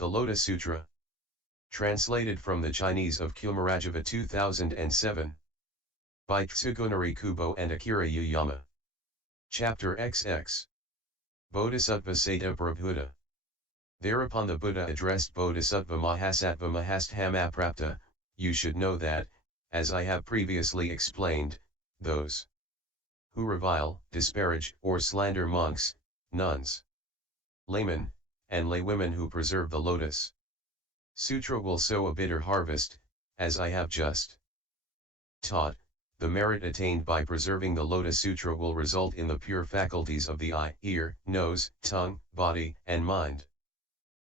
The Lotus Sutra. Translated from the Chinese of Kumarajava 2007. By Tsukunari Kubo and Akira Yuyama. Chapter XX. Bodhisattva Sadaparibhuta. Thereupon the Buddha addressed Bodhisattva Mahasthamaprapta, you should know that, as I have previously explained, those who revile, disparage, or slander monks, nuns, laymen, and laywomen who preserve the Lotus Sutra will sow a bitter harvest, as I have just taught. The merit attained by preserving the Lotus Sutra will result in the pure faculties of the eye, ear, nose, tongue, body, and mind.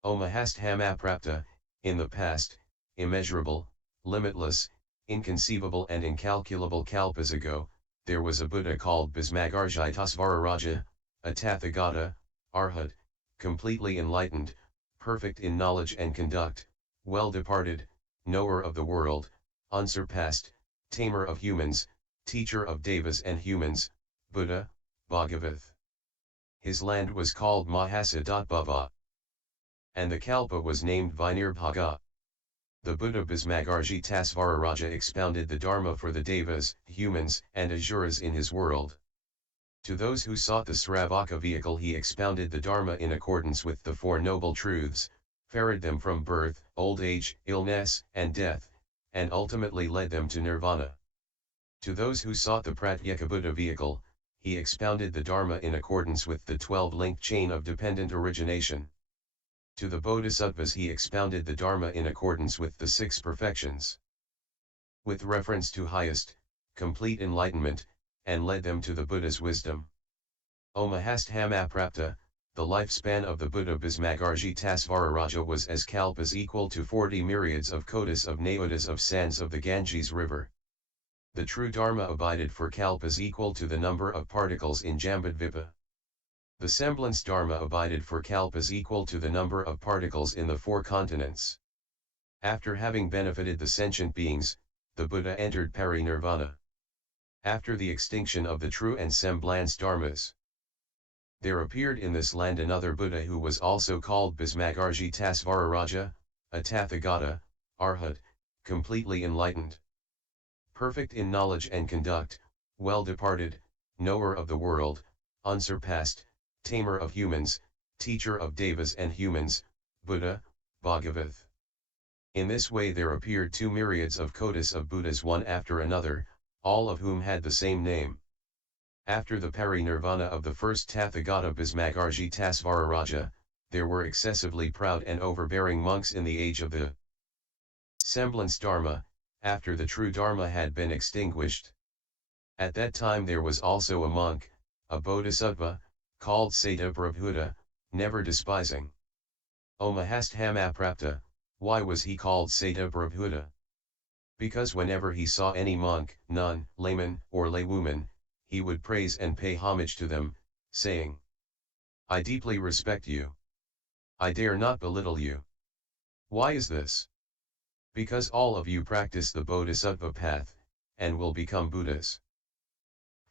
O Mahasthamaprapta, in the past, immeasurable, limitless, inconceivable and incalculable kalpas ago, there was a Buddha called Bhismagarjitasvararaja, a Tathagata, Arhat, completely enlightened, perfect in knowledge and conduct, well departed, knower of the world, unsurpassed, tamer of humans, teacher of devas and humans, Buddha, Bhagavath. His land was called Mahasthamaprapta, and the kalpa was named Vinirabhaga. The Buddha Bhismagarjitasvararaja expounded the Dharma for the devas, humans, and asuras in his world. To those who sought the Sravaka vehicle he expounded the Dharma in accordance with the Four Noble Truths, ferried them from birth, old age, illness, and death, and ultimately led them to nirvana. To those who sought the pratyekabuddha vehicle, he expounded the Dharma in accordance with the 12-linked chain of dependent origination. To the bodhisattvas he expounded the Dharma in accordance with the 6 perfections, with reference to highest, complete enlightenment, and led them to the Buddha's wisdom. O Mahasthamaprapta, the lifespan of the Buddha Bhismagarjitasvararaja was as kalpas equal to 40 myriads of kotis of nayutas of sands of the Ganges river. The true Dharma abided for kalpas equal to the number of particles in Jambudvipa. The Semblance Dharma abided for kalpas equal to the number of particles in the 4 continents. After having benefited the sentient beings, the Buddha entered parinirvana. After the extinction of the True and Sem-blance Dharmas, there appeared in this land another Buddha who was also called Bhismagarjitasvararaja, a Tathagata, Arhat, completely enlightened, perfect in knowledge and conduct, well departed, knower of the world, unsurpassed, tamer of humans, teacher of devas and humans, Buddha, Bhagavath. In this way there appeared 2 myriads of kotis of Buddhas one after another, all of whom had the same name. After the parinirvana of the first Tathagata Bhismagarjitasvararaja, there were excessively proud and overbearing monks in the age of the Semblance Dharma, after the true Dharma had been extinguished. At that time there was also a monk, a bodhisattva, called Sadaparibhuta, never despising. O Mahasthamaprapta, why was he called Sadaparibhuta? Because whenever he saw any monk, nun, layman, or laywoman, he would praise and pay homage to them, saying, I deeply respect you. I dare not belittle you. Why is this? Because all of you practice the bodhisattva path, and will become Buddhas.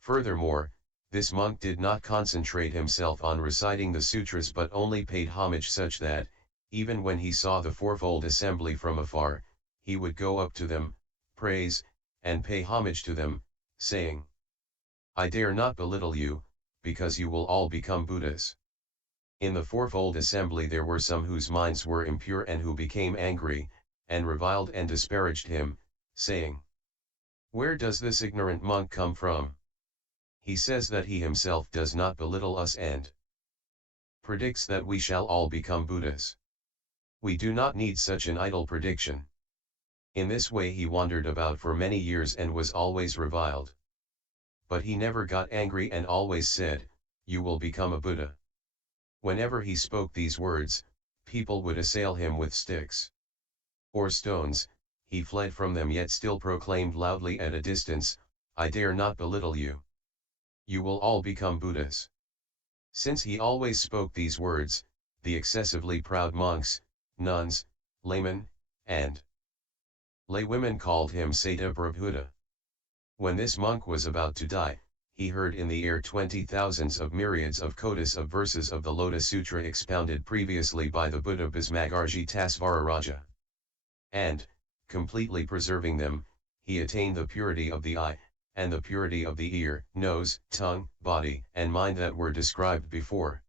Furthermore, this monk did not concentrate himself on reciting the sutras but only paid homage such that, even when he saw the fourfold assembly from afar, he would go up to them, praise, and pay homage to them, saying, I dare not belittle you, because you will all become Buddhas. In the fourfold assembly there were some whose minds were impure and who became angry, and reviled and disparaged him, saying, Where does this ignorant monk come from? He says that he himself does not belittle us and predicts that we shall all become Buddhas. We do not need such an idle prediction. In this way he wandered about for many years and was always reviled. But he never got angry and always said, You will become a Buddha. Whenever he spoke these words, people would assail him with sticks or stones. He fled from them yet still proclaimed loudly at a distance, I dare not belittle you. You will all become Buddhas. Since he always spoke these words, the excessively proud monks, nuns, laymen, and laywomen called him Sadaparibhuta. When this monk was about to die, he heard in the air 20,000s of myriads of kotis of verses of the Lotus Sutra expounded previously by the Buddha Bhismagarjitasvararaja. And, completely preserving them, he attained the purity of the eye, and the purity of the ear, nose, tongue, body, and mind that were described before.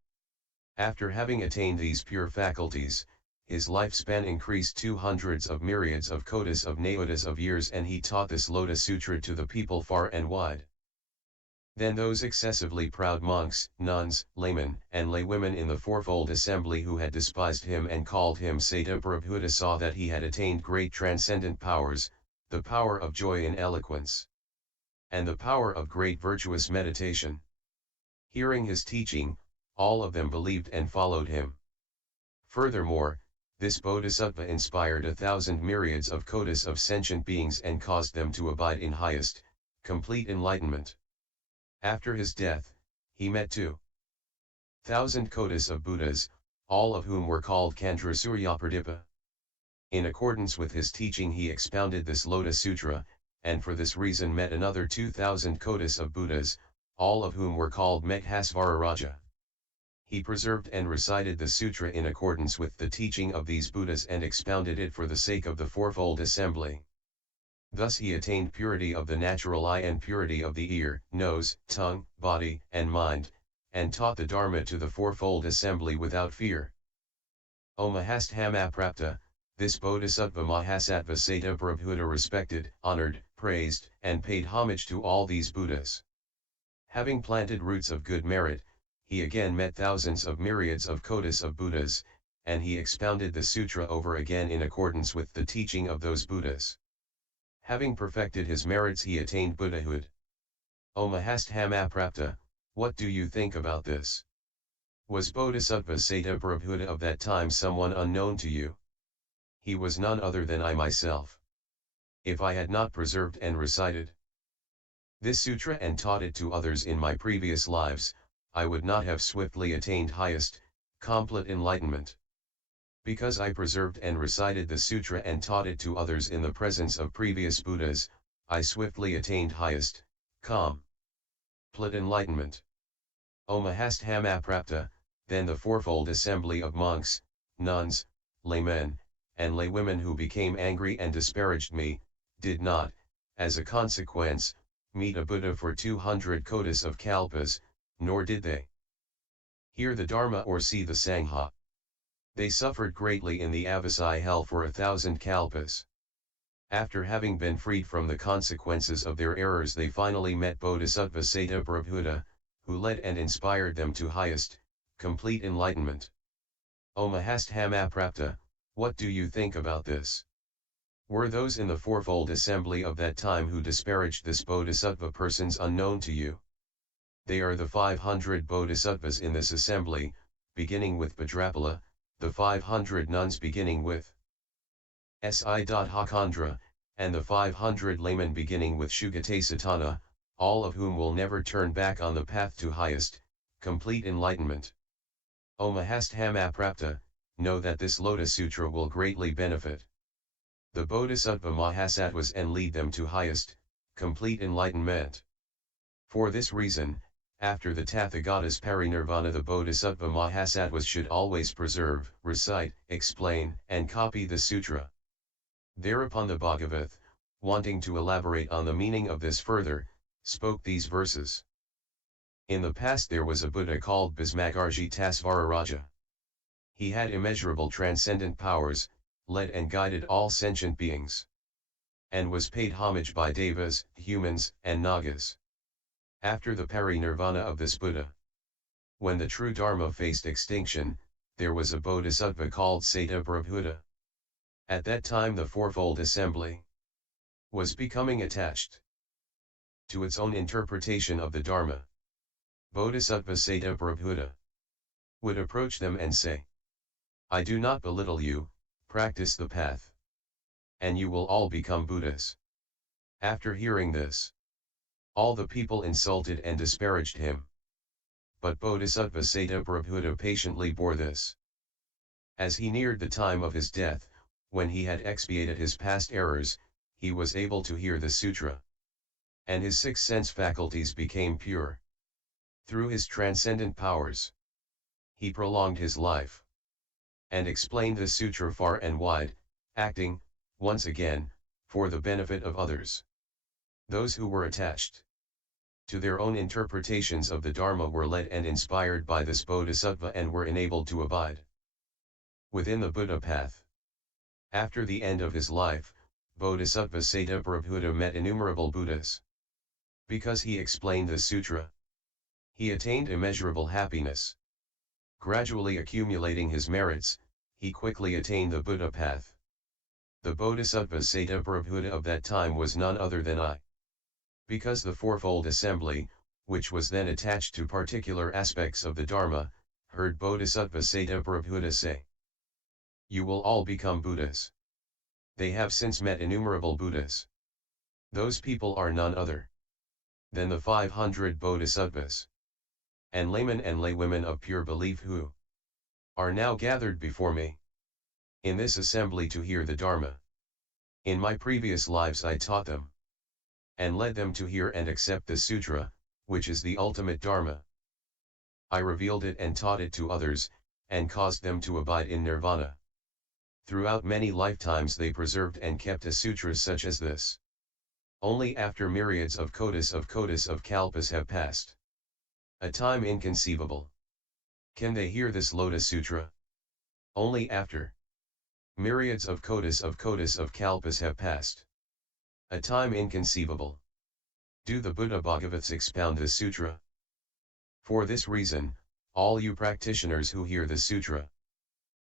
After having attained these pure faculties, his lifespan increased to hundreds of myriads of kotis of nayutas of years, and he taught this Lotus Sutra to the people far and wide. Then those excessively proud monks, nuns, laymen, and laywomen in the fourfold assembly who had despised him and called him Sadaparibhuta saw that he had attained great transcendent powers, the power of joy in eloquence, and the power of great virtuous meditation. Hearing his teaching, all of them believed and followed him. Furthermore, this Bodhisattva inspired 1,000 myriads of kotis of sentient beings and caused them to abide in highest, complete enlightenment. After his death, he met 2,000 kotis of Buddhas, all of whom were called Suryapardipa. In accordance with his teaching he expounded this Lotus Sutra, and for this reason met another 2,000 kotis of Buddhas, all of whom were called Mahasthamaprapta. He preserved and recited the sutra in accordance with the teaching of these Buddhas and expounded it for the sake of the fourfold assembly. Thus he attained purity of the natural eye and purity of the ear, nose, tongue, body, and mind, and taught the Dharma to the fourfold assembly without fear. O Mahasthamaprapta, this Bodhisattva Mahasattva Sadaparibhuta respected, honored, praised, and paid homage to all these Buddhas. Having planted roots of good merit, he again met thousands of myriads of kotis of Buddhas, and he expounded the sutra over again in accordance with the teaching of those Buddhas. Having perfected his merits he attained Buddhahood. O Mahasthamaprapta, what do you think about this? Was Bodhisattva Sadaparibhuta of that time someone unknown to you? He was none other than I myself. If I had not preserved and recited this sutra and taught it to others in my previous lives, I would not have swiftly attained highest, complete enlightenment. Because I preserved and recited the sutra and taught it to others in the presence of previous Buddhas, I swiftly attained highest, complete enlightenment. O Mahasthamaprapta, then the fourfold assembly of monks, nuns, laymen, and laywomen who became angry and disparaged me, did not, as a consequence, meet a Buddha for 200 kotis of kalpas, nor did they hear the Dharma or see the Sangha. They suffered greatly in the Avasai hell for 1,000 kalpas. After having been freed from the consequences of their errors they finally met Bodhisattva Sadaparibhuta, who led and inspired them to highest, complete enlightenment. O Mahasthamaprapta, what do you think about this? Were those in the fourfold assembly of that time who disparaged this Bodhisattva persons unknown to you? They are the 500 Bodhisattvas in this assembly, beginning with Bhadrapala, the 500 nuns beginning with Hakandra, and the 500 laymen beginning with Shugatasatana, all of whom will never turn back on the path to highest, complete enlightenment. O Mahasthamaprapta, know that this Lotus Sutra will greatly benefit the Bodhisattva Mahasattvas and lead them to highest, complete enlightenment. For this reason, after the Tathagata's parinirvana the Bodhisattva Mahasattvas should always preserve, recite, explain, and copy the sutra. Thereupon the Bhagavath, wanting to elaborate on the meaning of this further, spoke these verses. In the past there was a Buddha called Bhismagarjitasvararaja. He had immeasurable transcendent powers, led and guided all sentient beings, and was paid homage by devas, humans, and nagas. After the parinirvana of this Buddha, when the true Dharma faced extinction, there was a Bodhisattva called Sadaparibhuta. At that time the fourfold assembly was becoming attached to its own interpretation of the Dharma. Bodhisattva Sadaparibhuta would approach them and say, I do not belittle you, practice the path, and you will all become Buddhas. After hearing this, all the people insulted and disparaged him. But Bodhisattva Sadaparibhuta patiently bore this. As he neared the time of his death, when he had expiated his past errors, he was able to hear the sutra. and his six sense faculties became pure. Through his transcendent powers, he prolonged his life, and explained the sutra far and wide, acting, once again, for the benefit of others. Those who were attached to their own interpretations of the Dharma were led and inspired by this Bodhisattva and were enabled to abide within the Buddha path. After the end of his life, Bodhisattva Sadaparibhuta met innumerable Buddhas. Because he explained the sutra, he attained immeasurable happiness. Gradually accumulating his merits, he quickly attained the Buddha path. The Bodhisattva Sadaparibhuta of that time was none other than I. Because the fourfold assembly, which was then attached to particular aspects of the Dharma, heard Bodhisattva Sadaparibhuta say, "You will all become Buddhas." They have since met innumerable Buddhas. Those people are none other than the 500 Bodhisattvas, and laymen and laywomen of pure belief who are now gathered before me in this assembly to hear the Dharma. In my previous lives I taught them and led them to hear and accept the sutra, which is the ultimate Dharma. I revealed it and taught it to others, and caused them to abide in nirvana. Throughout many lifetimes they preserved and kept a sutra such as this. Only after myriads of kotis of kalpas have passed, a time inconceivable, can they hear this Lotus Sutra. Only after myriads of kotis of kalpas have passed, a time inconceivable, do the Buddha Bhagavats expound this sutra. For this reason, all you practitioners who hear the sutra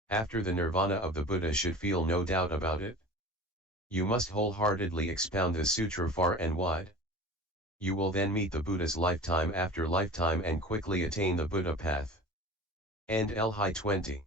after the nirvana of the Buddha should feel no doubt about it. You must wholeheartedly expound the sutra far and wide. You will then meet the Buddha's lifetime after lifetime and quickly attain the Buddha path. End L. 20.